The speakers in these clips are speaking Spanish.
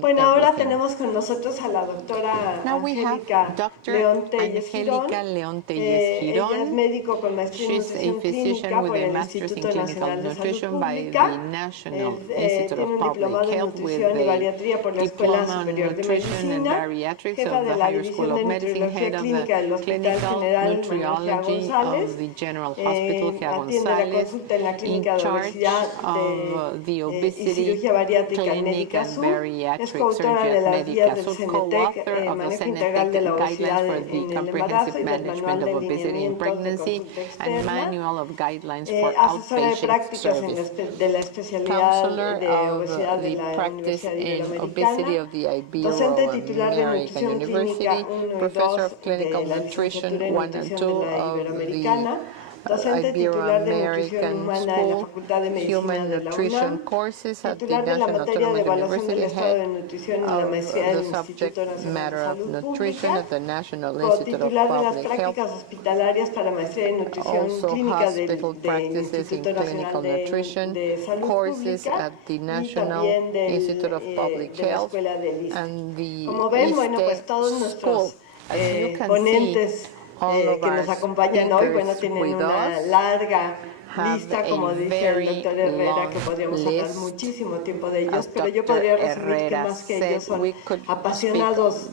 Bueno, ahora tenemos con nosotros a la doctora Angélica León Telles Girón. Ella es médico con maestría en nutrición clínica por el Instituto Nacional de Salud Pública. Tiene un diplomado en nutrición y bariatría por la Escuela Superior de Medicina, jefa de la División de Nutriología Clínica del Hospital General Manuel González. Atiende la consulta en la Clínica de Obesidad y Cirugía Bariátrica Médica Sur. Es coautora de las guías del CENETEC, manejo integral de la obesidad en el embarazo y del manual de lineamientos de consulta externa, asesora de prácticas de la especialidad de obesidad de la Universidad Iberoamericana, docente titular de Nutrición Clínica 1 y 2 de la Licenciatura en Nutrición de la Iberoamericana, docente titular de Nutrición Humana en la Facultad de Medicina de la UNAM, titular de la materia de evaluación del estado de nutrición en la maestría del Instituto Nacional de Salud Pública, cotitular de las prácticas hospitalarias para maestría en nutrición clínica del Instituto Nacional de Salud Pública y también de la Escuela de ISTE. Como ven, bueno, pues todos nuestros ponentes que nos acompañan hoy, bueno, tienen una larga lista, como dice el doctor Herrera, que podríamos hablar muchísimo tiempo de ellos, pero yo podría resumir que más que ellos son apasionados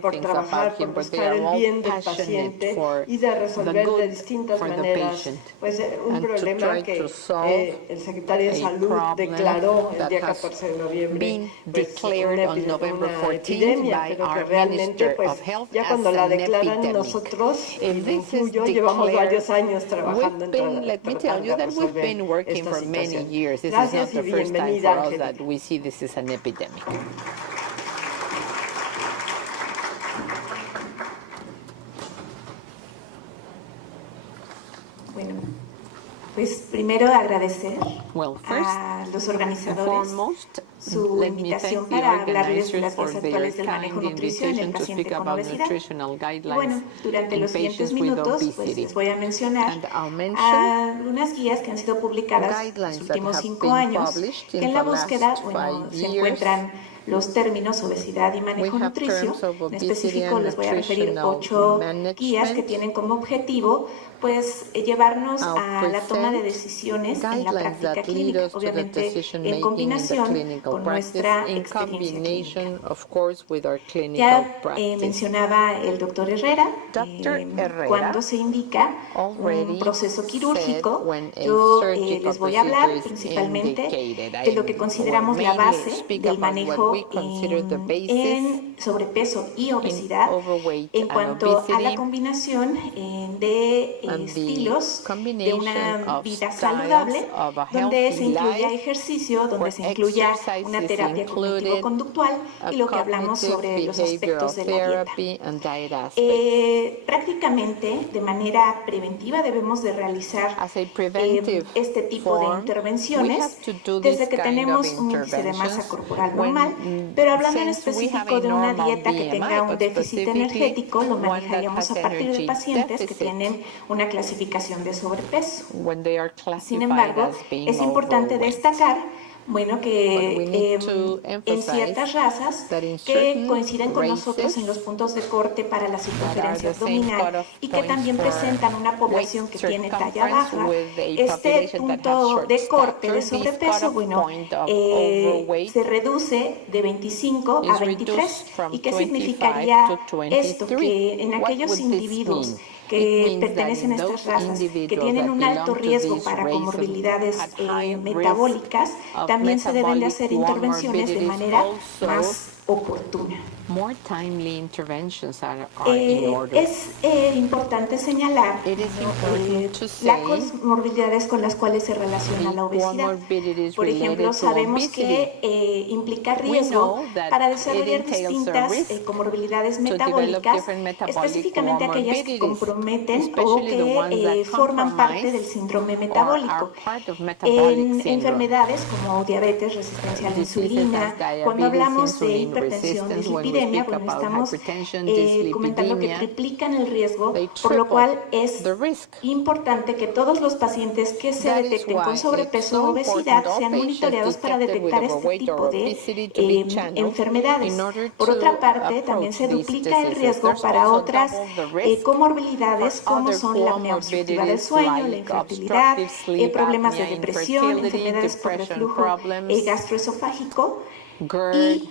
por trabajar, por buscar el bien del paciente y de resolver de distintas maneras pues un problema que el secretario de Salud declaró el día 14 de noviembre pues, una epidemia, pero que realmente pues ya cuando la declaran nosotros, y me incluyo, llevamos varios años trabajando en tell you that we've been working for many years. This is not the first time for us that we see this is an epidemic. Bueno, pues primero agradecer a los organizadores su invitación para hablarles de las guías actuales del manejo nutrición en el paciente con obesidad. Y bueno, durante los siguientes minutos pues, les voy a mencionar algunas guías que han sido publicadas en los últimos 5 años, que en la búsqueda bueno, se encuentran los términos obesidad y manejo nutricio. En específico les voy a referir 8 guías que tienen como objetivo pues llevarnos a la toma de decisiones en la práctica clínica, obviamente en combinación con nuestra experiencia clínica. Ya mencionaba el doctor Herrera, cuando se indica un proceso quirúrgico, yo les voy a hablar principalmente de lo que consideramos la base del manejo en sobrepeso y obesidad en cuanto a la combinación de estilos de una vida saludable, donde se incluya ejercicio, donde se incluya una terapia cognitivo-conductual y lo que hablamos sobre los aspectos de la dieta. Prácticamente de manera preventiva debemos de realizar este tipo de intervenciones desde que tenemos un índice de masa corporal normal, pero hablando en específico de una dieta que tenga un déficit energético, lo manejaríamos a partir de pacientes que tienen una clasificación de sobrepeso. Sin embargo, es importante destacar bueno, que en ciertas razas que coinciden con nosotros en los puntos de corte para la circunferencia abdominal y que también presentan una población que tiene talla baja, este punto de corte de sobrepeso, bueno, se reduce de 25 a 23. ¿Y qué significaría esto? Que en aquellos individuos que pertenecen a estas razas, que tienen un alto riesgo para comorbilidades metabólicas, también se deben de hacer intervenciones de manera más oportuna. Es importante señalar las comorbilidades con las cuales se relaciona la obesidad. Por ejemplo, sabemos que implica riesgo para desarrollar distintas comorbilidades metabólicas, específicamente aquellas que comprometen o que forman parte del síndrome metabólico. En enfermedades como diabetes, resistencia a la insulina, cuando hablamos de hipertensión, dislipidemia, bueno, estamos comentando que triplican el riesgo, por lo cual es importante que todos los pacientes que se detecten con sobrepeso o obesidad sean monitoreados para detectar este tipo de enfermedades. Por otra parte, también se duplica el riesgo para otras comorbilidades como son la apnea obstructiva del sueño, la infertilidad, problemas de depresión, enfermedades por reflujo gastroesofágico. Y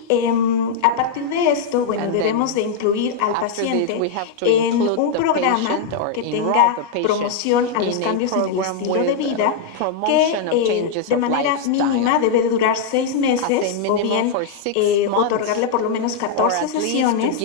a partir de esto, bueno, debemos de incluir al paciente en un programa que tenga promoción a los cambios en el estilo de vida, que de manera mínima debe de durar 6 meses o bien otorgarle por lo menos 14 sesiones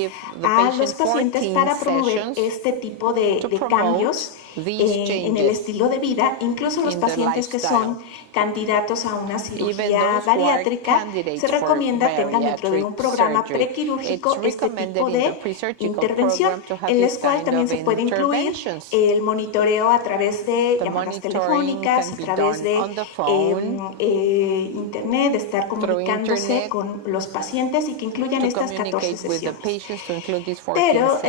a los pacientes para promover este tipo de cambios en el estilo de vida, incluso los pacientes que son candidatos a una cirugía bariátrica, se recomienda tengan dentro de un programa prequirúrgico este tipo de intervención, en el cual también se puede incluir el monitoreo a través de llamadas telefónicas, a través de internet, de estar comunicándose con los pacientes y que incluyan estas 14 sesiones. Pero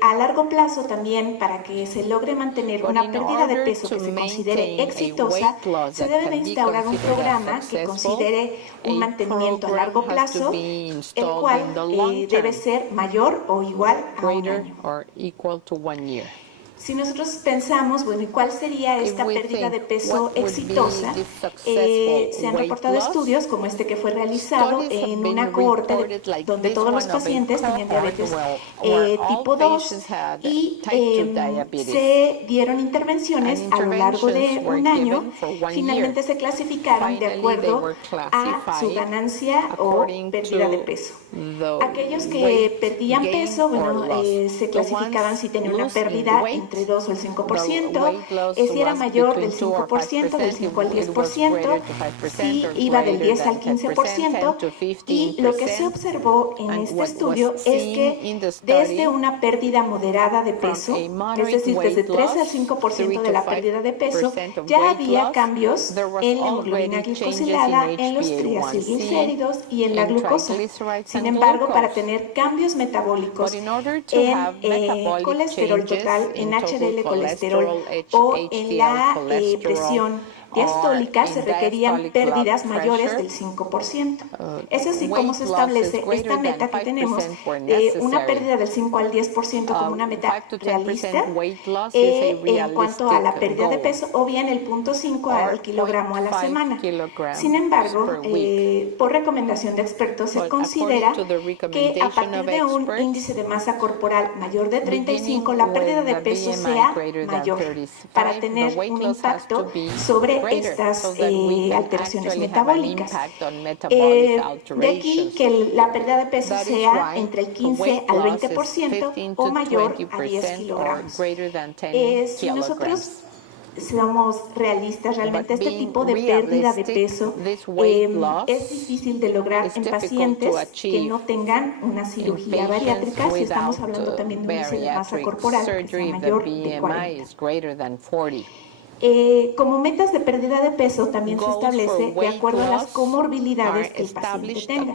a largo plazo también, para que se logre mantener una pérdida de peso que se considere exitosa, se debe de instaurar un programa que considere un mantenimiento a largo plazo, el cual debe ser mayor o igual a un año. Si nosotros pensamos, bueno, ¿y cuál sería esta pérdida de peso exitosa? Se han reportado estudios como este que fue realizado en una cohorte donde todos los pacientes tenían diabetes tipo 2 y se dieron intervenciones a lo largo de un año. Finalmente se clasificaron de acuerdo a su ganancia o pérdida de peso. Aquellos que perdían peso, bueno, se clasificaban si tenían una pérdida entre 2 o el 5%, si era mayor del 5%, del 5 al 10%, si iba del 10 al 15%, y lo que se observó en este estudio es que desde una pérdida moderada de peso, es decir, desde 3 al 5% de la pérdida de peso, ya había cambios en la hemoglobina glicosilada, en los triacilglicéridos y en la glucosa. Sin embargo, para tener cambios metabólicos en colesterol total, en HDL colesterol o en la presión diastólica, se requerían pérdidas mayores del 5%. Es así como se establece esta meta que tenemos, una pérdida del 5 al 10% como una meta realista en cuanto a la pérdida de peso, o bien el 0.5 al kilogramo a la semana. Sin embargo, por recomendación de expertos, se considera que a partir de un índice de masa corporal mayor de 35, la pérdida de peso sea mayor para tener un impacto sobre estas alteraciones metabólicas. De aquí que la pérdida de peso sea entre el 15 al 20% o mayor a 10 kilogramos. Si nosotros seamos realistas, realmente este tipo de pérdida de peso es difícil de lograr en pacientes que no tengan una cirugía bariátrica, si estamos hablando también de un índice de masa corporal que sea mayor de 40. Como metas de pérdida de peso también se establece de acuerdo a las comorbilidades que el paciente tenga.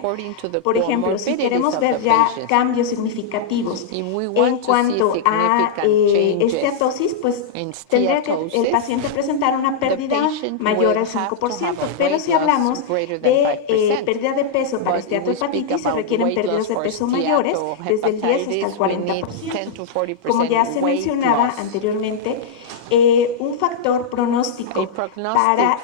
Por ejemplo, si queremos ver ya cambios significativos en cuanto a esteatosis, pues tendría que el paciente presentar una pérdida mayor al 5%. Pero si hablamos de pérdida de peso para esteatohepatitis, se requieren pérdidas de peso mayores, desde el 10 hasta el 40%. Como ya se mencionaba anteriormente, un factor pronóstico para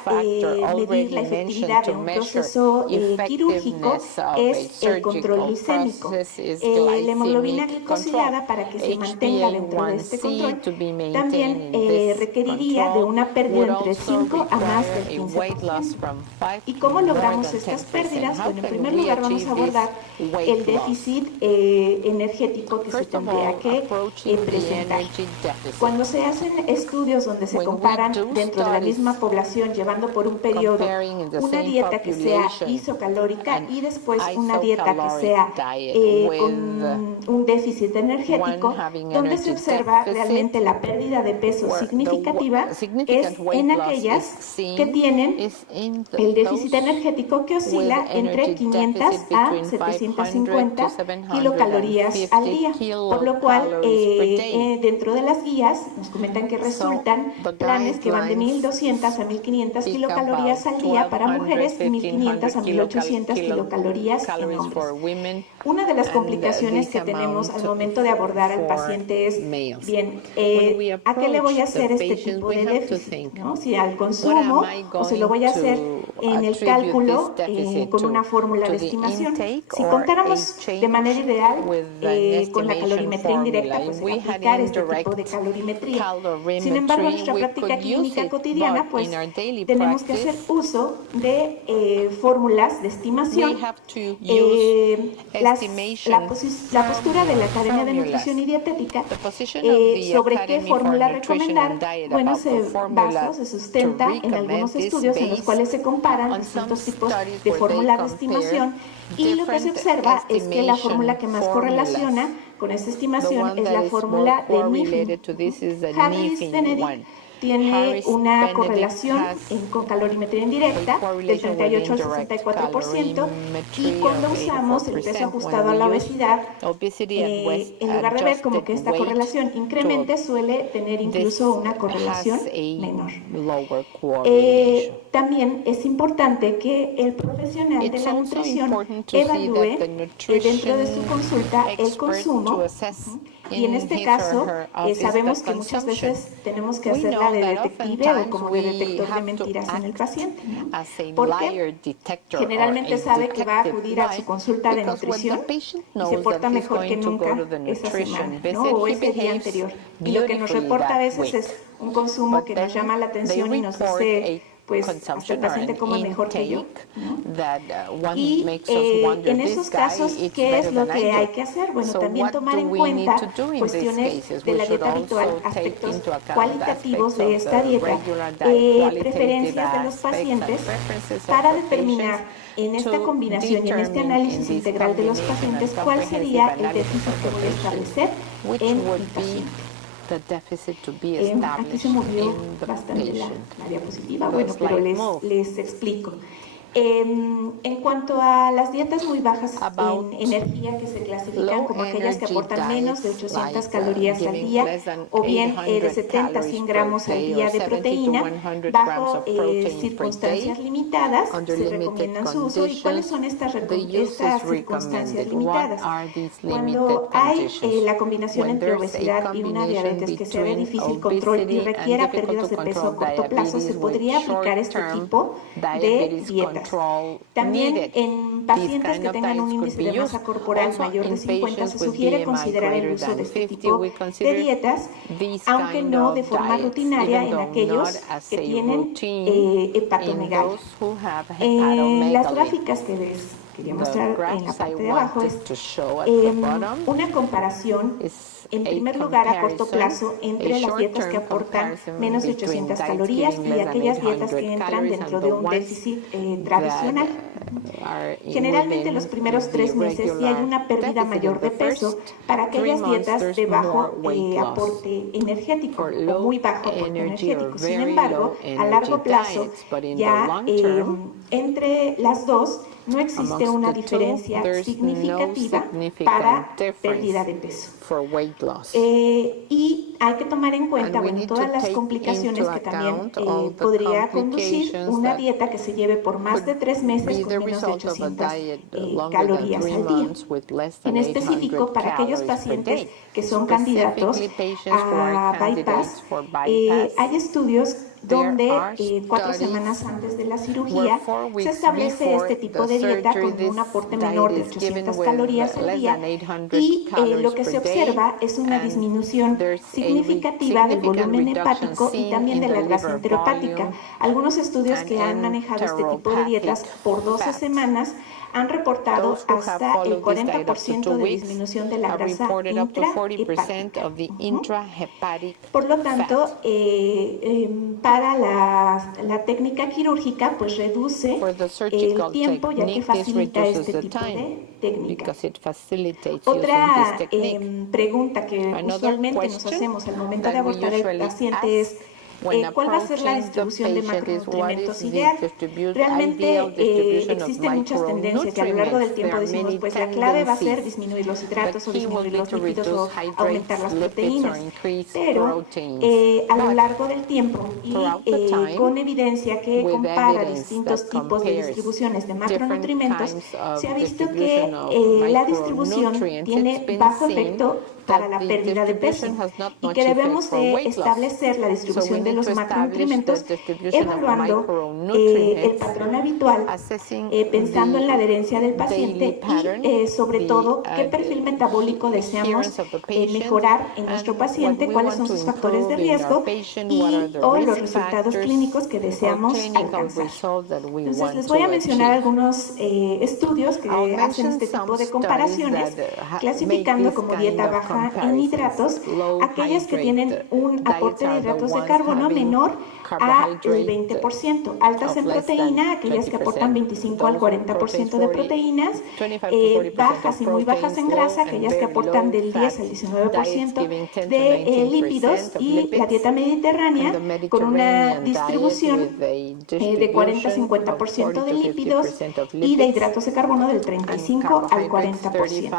medir la efectividad de un proceso quirúrgico es el control glicémico. La hemoglobina glicosilada, para que se mantenga dentro de este control, también requeriría de una pérdida entre 5 a más del 15%. ¿Y cómo logramos estas pérdidas? Bueno, en primer lugar vamos a abordar el déficit energético que se tendría que presentar. Cuando se hacen estudios donde se compara hagan dentro de la misma población, llevando por un periodo una dieta que sea isocalórica y después una dieta que sea con un déficit energético, donde se observa realmente la pérdida de peso significativa es en aquellas que tienen el déficit energético que oscila entre 500 a 750 kilocalorías al día, por lo cual dentro de las guías nos comentan que resultan planes que van de 1.200 a 1.500 kilocalorías al día para mujeres y 1.500 a 1.800 kilocalorías en hombres. Una de las complicaciones que tenemos al momento de abordar al paciente es, bien, ¿a qué le voy a hacer este tipo de déficit? ¿No? Si al consumo o se lo voy a hacer en el cálculo con una fórmula de estimación. Si contáramos de manera ideal con la calorimetría indirecta, pues aplicar este tipo de calorimetría. Sin embargo, en nuestra práctica clínica cotidiana, pues tenemos que hacer uso de fórmulas de estimación. La postura de la Academia de Nutrición y Dietética sobre qué fórmula recomendar, bueno, se basa, se sustenta en algunos estudios en los cuales se comparan distintos tipos de fórmulas de estimación, y lo que se observa es que la fórmula que más correlaciona con esta estimación es la fórmula de Mifflin. Harris-Benedict tiene una correlación con calorimetría indirecta del 38 al 64%, y cuando usamos el peso ajustado a la obesidad, en lugar de ver como que esta correlación incremente, suele tener incluso una correlación menor. También es importante que el profesional de la nutrición evalúe dentro de su consulta el consumo, y en este caso sabemos que muchas veces tenemos que hacerla de detective o como de detector de mentiras en el paciente, ¿no? Porque generalmente sabe que va a acudir a su consulta de nutrición y se porta mejor que nunca esa semana, ¿no? O ese día anterior. Y lo que nos reporta a veces es un consumo que nos llama la atención y nos dice, pues hasta el paciente come mejor que yo, ¿no? Y en esos casos, ¿qué es lo que hay que hacer? Bueno, también tomar en cuenta cuestiones de la dieta habitual, aspectos cualitativos de esta dieta, preferencias de los pacientes, para determinar en esta combinación y en este análisis integral de los pacientes cuál sería el déficit que voy a establecer en mi paciente. Aquí se movió bastante la diapositiva, bueno, pero les explico. En cuanto a las dietas muy bajas en energía, que se clasifican como aquellas que aportan menos de 800 calorías al día, o bien de 70 a 100 gramos al día de proteína, bajo circunstancias limitadas, se recomiendan su uso. ¿Y cuáles son estas circunstancias limitadas? Cuando hay la combinación entre obesidad y una diabetes que sea de difícil control y requiera pérdidas de peso a corto plazo, se podría aplicar este tipo de dietas. También en pacientes que tengan un índice de masa corporal mayor de 50 se sugiere considerar el uso de este tipo de dietas, aunque no de forma rutinaria en aquellos que tienen hepatomegalia. Las gráficas que les quería mostrar en la parte de abajo es una comparación, en primer lugar, a corto plazo, entre las dietas que aportan menos de 800 calorías y aquellas dietas que entran dentro de un déficit tradicional. Generalmente los primeros 3 meses sí hay una pérdida mayor de peso para aquellas dietas de bajo aporte energético o muy bajo aporte energético. Sin embargo, a largo plazo, ya entre las dos, no existe una diferencia significativa para pérdida de peso. Y hay que tomar en cuenta, bueno, todas las complicaciones que también podría conducir una dieta que se lleve por más de 3 meses con menos de 800 calorías al día. En específico, para aquellos pacientes que son candidatos a bypass, hay estudios donde 4 semanas antes de la cirugía se establece este tipo de dieta con un aporte menor de 800 calorías al día, y lo que se observa es una disminución significativa del volumen hepático y también de la grasa enteropática. Algunos estudios que han manejado este tipo de dietas por 12 semanas han reportado hasta el 40% de disminución de la grasa intrahepatica. Por lo tanto, para la técnica quirúrgica, pues reduce el tiempo, ya que facilita este tipo de técnica. Otra pregunta que usualmente nos hacemos al momento de abordar al paciente es ¿cuál va a ser la distribución de macronutrientes ideal? Realmente existen muchas tendencias y a lo largo del tiempo decimos, pues la clave va a ser disminuir los hidratos o disminuir los lípidos o aumentar las proteínas. Pero a lo largo del tiempo y con evidencia que compara distintos tipos de distribuciones de macronutrientes, se ha visto que la distribución tiene bajo efecto para la pérdida de peso y que debemos establecer la distribución de los macronutrientes evaluando el patrón habitual, pensando en la adherencia del paciente y sobre todo qué perfil metabólico deseamos mejorar en nuestro paciente, cuáles son sus factores de riesgo o los resultados clínicos que deseamos alcanzar. Entonces les voy a mencionar algunos estudios que hacen este tipo de comparaciones, clasificando como dieta baja en hidratos aquellas que tienen un aporte de hidratos de carbono menor al 20%, altas en proteína, aquellas que aportan 25 al 40% de proteínas, bajas y muy bajas en grasa, aquellas que aportan del 10 al 19% de lípidos, y la dieta mediterránea con una distribución de 40-50% de lípidos y de hidratos de carbono del 35 al 40%.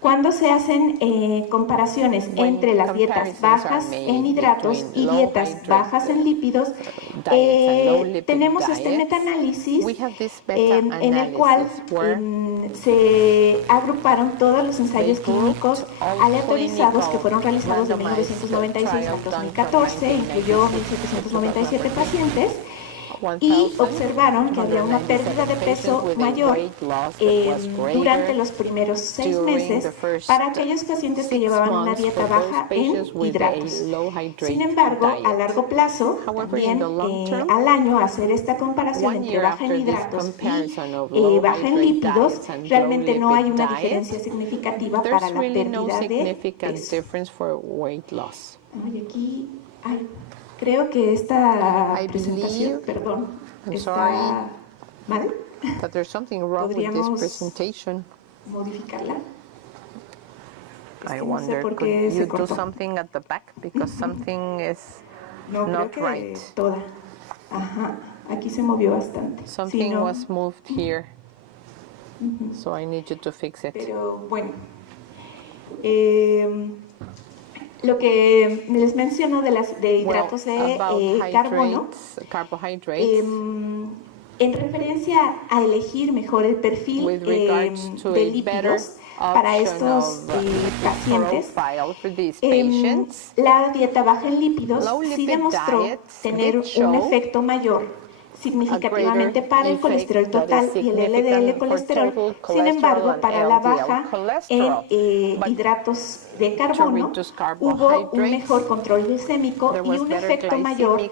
Cuando se hacen comparaciones entre las dietas bajas en hidratos y dietas bajas en lípidos, tenemos este metaanálisis en el cual se agruparon todos los ensayos clínicos aleatorizados que fueron realizados de 1996 al 2014, incluyó 1.797 pacientes, y observaron que había una pérdida de peso mayor durante los primeros 6 meses para aquellos pacientes que llevaban una dieta baja en hidratos. Sin embargo, a largo plazo, también al año, hacer esta comparación entre baja en hidratos y baja en lípidos, realmente no hay una diferencia significativa para la pérdida de peso. Y aquí creo que esta presentación, perdón, está mal. ¿Podríamos modificarla? I wonder, could you do something at the back because something is not right? Toda. Ajá, aquí se movió bastante. Something was moved here, so I need you to fix it. Pero bueno, lo que les menciono de hidratos de carbono, en referencia a elegir mejor el perfil de lípidos para estos pacientes, la dieta baja en lípidos sí demostró tener un efecto mayor significativamente para el colesterol total y el LDL colesterol. Sin embargo, para la baja en hidratos de carbono hubo un mejor control glicémico y un efecto mayor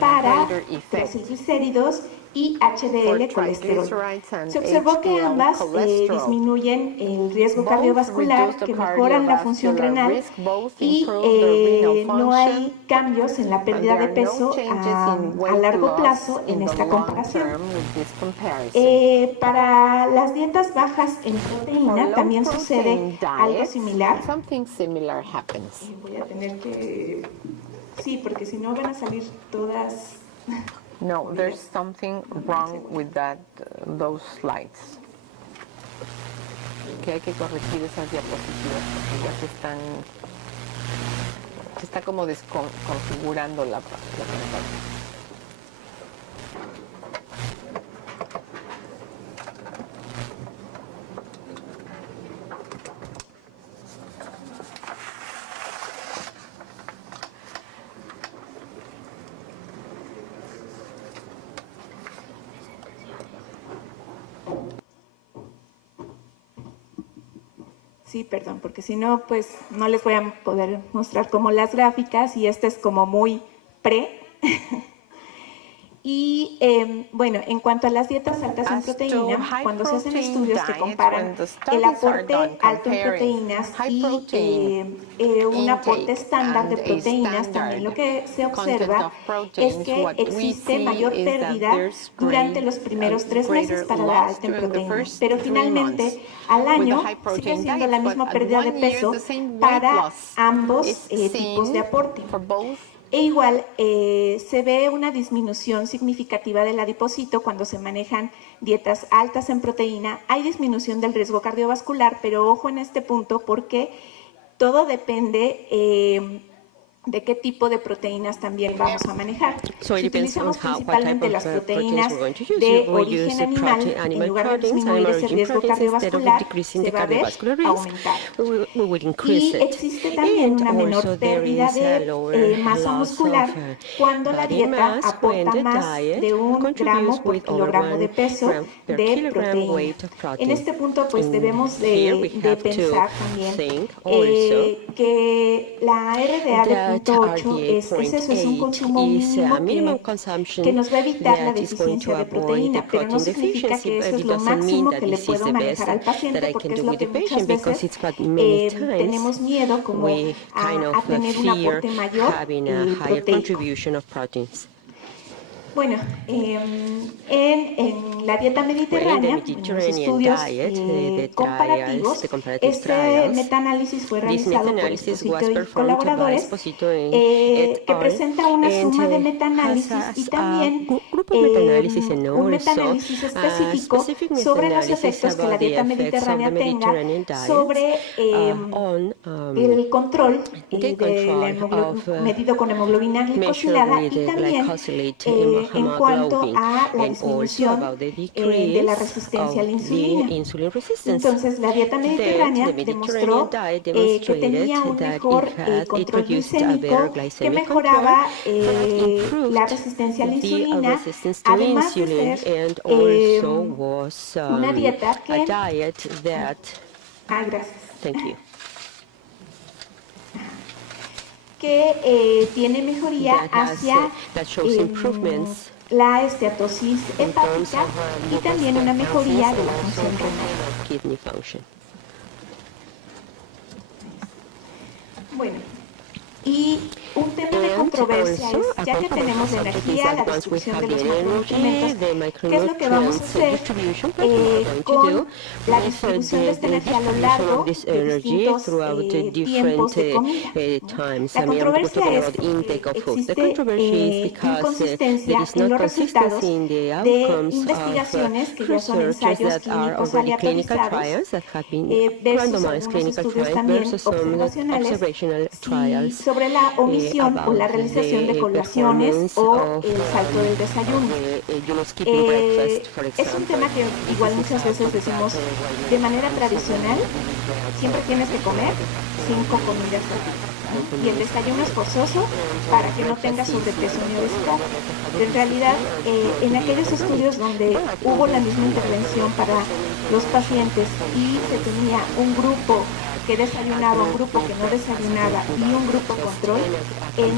para triglicéridos y HDL colesterol. Se observó que ambas disminuyen el riesgo cardiovascular, que mejoran la función renal y no hay cambios en la pérdida de peso a largo plazo en esta comparación. Para las dietas bajas en proteína también sucede algo similar. Voy a tener que... Sí, porque si no van a salir todas... No, there's something wrong with those slides. Que hay que corregir esas diapositivas porque ya se está como desconfigurando la pantalla. Sí, perdón, porque si no, pues no les voy a poder mostrar como las gráficas y este es como muy pre. Y bueno, en cuanto a las dietas altas en proteína, cuando se hacen estudios que comparan el aporte alto en proteínas y un aporte estándar de proteínas, también lo que se observa es que existe mayor pérdida durante los primeros 3 meses para la alta en proteínas, pero finalmente al año sigue siendo la misma pérdida de peso para ambos tipos de aporte. E igual se ve una disminución significativa del adipocito cuando se manejan dietas altas en proteína. Hay disminución del riesgo cardiovascular, pero ojo en este punto porque todo depende de qué tipo de proteínas también vamos a manejar. Si utilizamos principalmente las proteínas de origen animal, en lugar de disminuir ese riesgo cardiovascular, se va a ver aumentado. Y existe también una menor pérdida de masa muscular cuando la dieta aporta más de 1 gramo por kilogramo de peso de proteína. En este punto, pues debemos de pensar también que la RDA de 8 es eso, es un consumo mínimo que nos va a evitar la deficiencia de proteína, pero no significa que eso es lo máximo que le puedo manejar al paciente, porque es lo que muchas veces tenemos miedo como a tener un aporte mayor proteico. Bueno, en la dieta mediterránea, en los estudios comparativos, este metaanálisis fue realizado por Esposito y colaboradores, que presenta una suma de metaanálisis y también un metaanálisis específico sobre los efectos que la dieta mediterránea tenga sobre el control medido con hemoglobina glicosilada y también en cuanto a la disminución de la resistencia a la insulina. Entonces, la dieta mediterránea demostró que tenía un mejor control glicémico, que mejoraba la resistencia a la insulina, además de ser una dieta que... gracias. Que tiene mejoría hacia la esteatosis hepática y también una mejoría de la función renal. Bueno, y un tema de controversia es, ya que tenemos la energía, la distribución de los macronutrientes, ¿qué es lo que vamos a hacer con la distribución de esta energía a lo largo de distintos tiempos de comida? La controversia es existe inconsistencia en los resultados de investigaciones que ya son ensayos clínicos aleatorizados versus algunos estudios también observacionales sobre la omisión o la realización de colaciones o el salto del desayuno. Es un tema que igual muchas veces decimos de manera tradicional, siempre tienes que comer 5 comidas al día. Y el desayuno es forzoso para que no tengas sobrepeso ni obesidad. Pero en realidad, en aquellos estudios donde hubo la misma intervención para los pacientes y se tenía un grupo que desayunaba, un grupo que no desayunaba y un grupo control,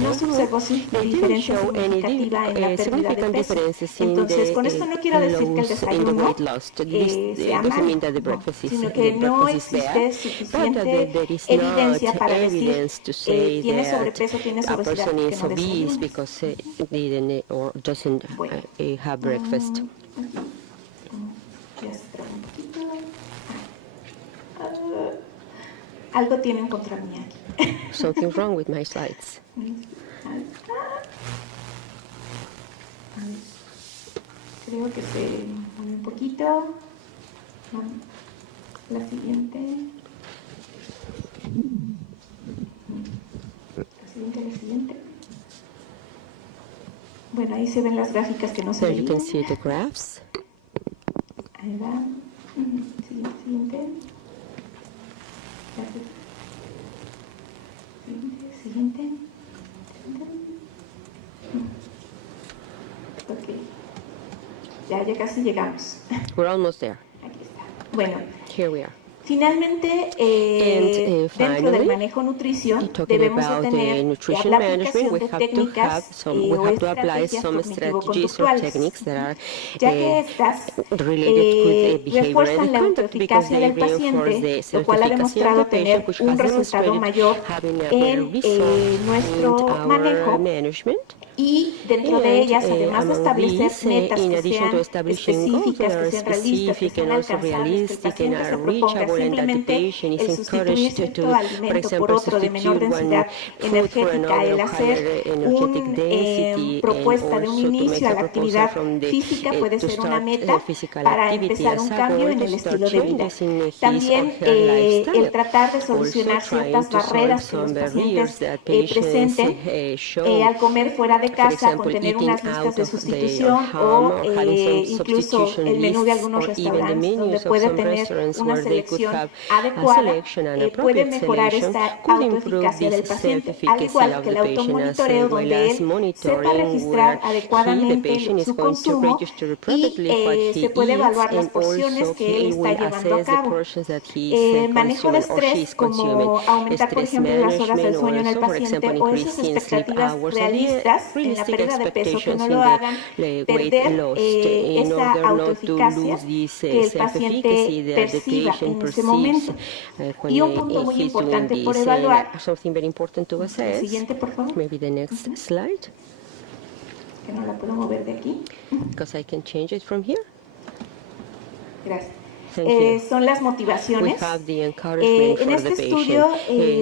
no se observó diferencia significativa en la pérdida de peso. Entonces, con esto no quiero decir que el desayuno sea malo, no, sino que no existe suficiente evidencia para decir tiene sobrepeso, tiene obesidad, que no desayuna. Algo tienen contra mí aquí. Something wrong with my slides. Creo que se mueve un poquito. La siguiente. La siguiente. Bueno, ahí se ven las gráficas que no se ven. You can see the graphs. Ahí va. Siguiente. Gracias. Siguiente. Ok. Ya casi llegamos. We're almost there. Aquí está. Bueno. Here we are. Finalmente, dentro del manejo nutrición, debemos de tener la aplicación de técnicas o estrategias cognitivo-conductuales, ya que estas refuerzan la autoeficacia del paciente, lo cual ha demostrado tener un resultado mayor en nuestro manejo. Y dentro de ellas, además de establecer metas que sean específicas, que sean realistas, que sean alcanzables, que el paciente se proponga simplemente el sustituir cierto alimento por otro de menor densidad energética, el hacer una propuesta de un inicio a la actividad física puede ser una meta para empezar un cambio en el estilo de vida. También el tratar de solucionar ciertas barreras que los pacientes presenten al comer fuera de casa, con tener unas listas de sustitución o incluso el menú de algunos restaurantes donde puede tener una selección adecuada, puede mejorar esta autoeficacia del paciente, al igual que el automonitoreo donde él sepa registrar adecuadamente su consumo y se puede evaluar las porciones que él está llevando a cabo. Manejo de estrés, como aumentar, por ejemplo, las horas del sueño en el paciente o esas expectativas realistas en la pérdida de peso que no lo hagan perder esa autoeficacia que el paciente perciba en ese momento. Y un punto muy importante por evaluar. El siguiente, por favor. Maybe the next slide. Que no la puedo mover de aquí. Because I can change it from here. Gracias. Son las motivaciones. En este estudio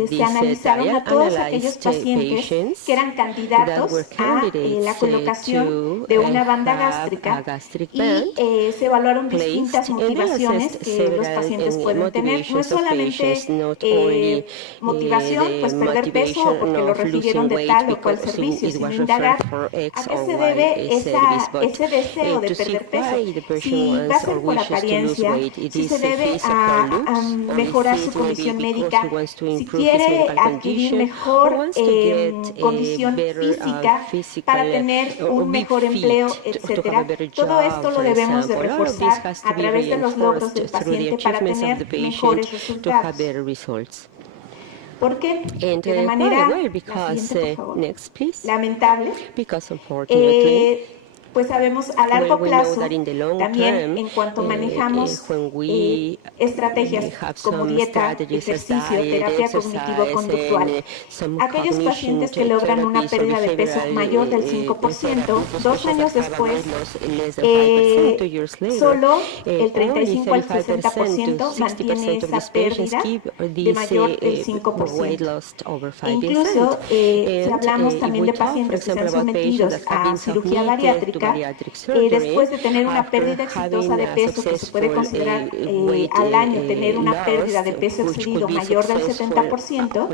se analizaron a todos aquellos pacientes que eran candidatos a la colocación de una banda gástrica y se evaluaron distintas motivaciones que los pacientes pueden tener. No es solamente motivación, pues perder peso o porque lo refirieron de tal o cual servicio, sino indagar a qué se debe ese deseo de perder peso. Si va a ser por apariencia, si se debe a mejorar su condición médica, si quiere adquirir mejor condición física para tener un mejor empleo, etcétera. Todo esto lo debemos de reforzar a través de los logros del paciente para tener mejores resultados. ¿Por qué? De manera lamentable, pues sabemos a largo plazo, también en cuanto manejamos estrategias como dieta, ejercicio, terapia cognitivo-conductual, aquellos pacientes que logran una pérdida de peso mayor del 5%, 2 años después, solo el 35 al 60% mantiene esa pérdida de mayor del 5%. Incluso, si hablamos también de pacientes que se han sometidos a cirugía bariátrica, después de tener una pérdida exitosa de peso, que se puede considerar al año tener una pérdida de peso excedido mayor del 70%,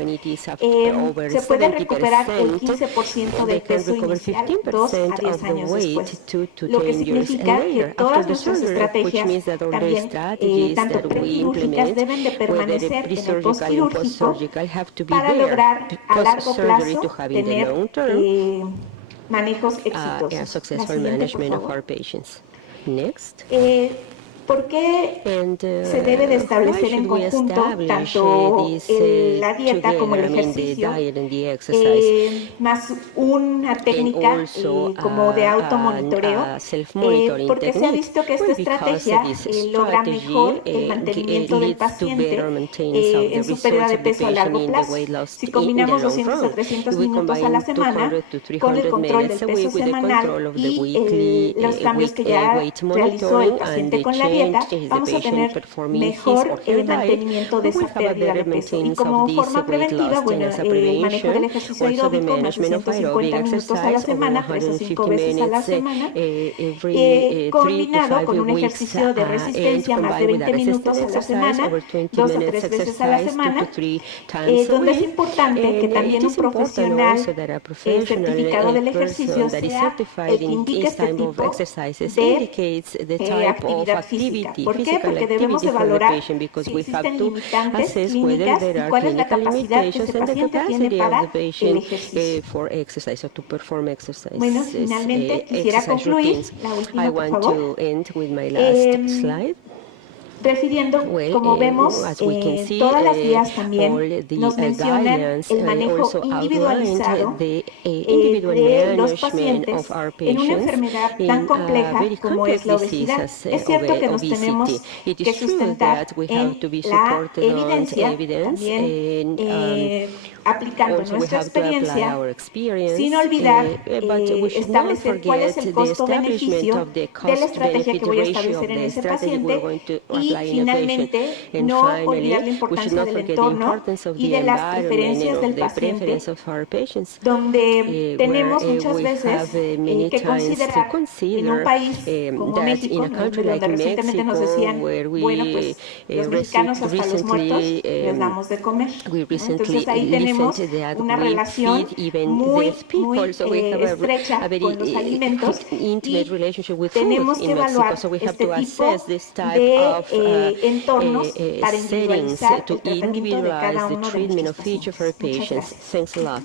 se puede recuperar el 15% del peso inicial 2 a 10 años después. Lo que significa que todas nuestras estrategias, también tanto prequirúrgicas, deben de permanecer en el postquirúrgico para lograr a largo plazo tener manejos exitosos. Successful management of our patients. Next. ¿Por qué se debe de establecer en conjunto tanto la dieta como el ejercicio, más una técnica como de automonitoreo? Porque se ha visto que esta estrategia logra mejor el mantenimiento del paciente en su pérdida de peso a largo plazo. Si combinamos 200 a 300 minutos a la semana con el control del peso semanal y los cambios que ya realizó el paciente con la dieta, vamos a tener mejor mantenimiento de esa pérdida de peso. Y como forma preventiva, bueno, el manejo del ejercicio aeróbico, más de 150 minutos a la semana, 3 o 5 veces a la semana, combinado con un ejercicio de resistencia, más de 20 minutos a la semana, 2 a 3 veces a la semana, donde es importante que también un profesional certificado del ejercicio sea el que indique este tipo de actividad física. ¿Por qué? Porque debemos de valorar si existen limitantes clínicas y cuál es la capacidad que ese paciente tiene para el ejercicio. Bueno, finalmente quisiera concluir la última, por favor. refiriendo, como vemos, todas las guías también nos mencionan el manejo individualizado de los pacientes en una enfermedad tan compleja como es la obesidad. Es cierto que nos tenemos que sustentar en la evidencia, también aplicando nuestra experiencia, sin olvidar establecer cuál es el costo-beneficio de la estrategia que voy a establecer en ese paciente y finalmente no olvidar la importancia del entorno y de las preferencias del paciente, donde tenemos muchas veces que considerar en un país como México, donde recientemente nos decían, bueno, pues los mexicanos hasta los muertos les damos de comer, ¿no? Entonces ahí tenemos una relación muy estrecha con los alimentos y tenemos que evaluar este tipo de entornos para individualizar el tratamiento de cada uno de nuestros pacientes. Muchas gracias. Thanks a lot.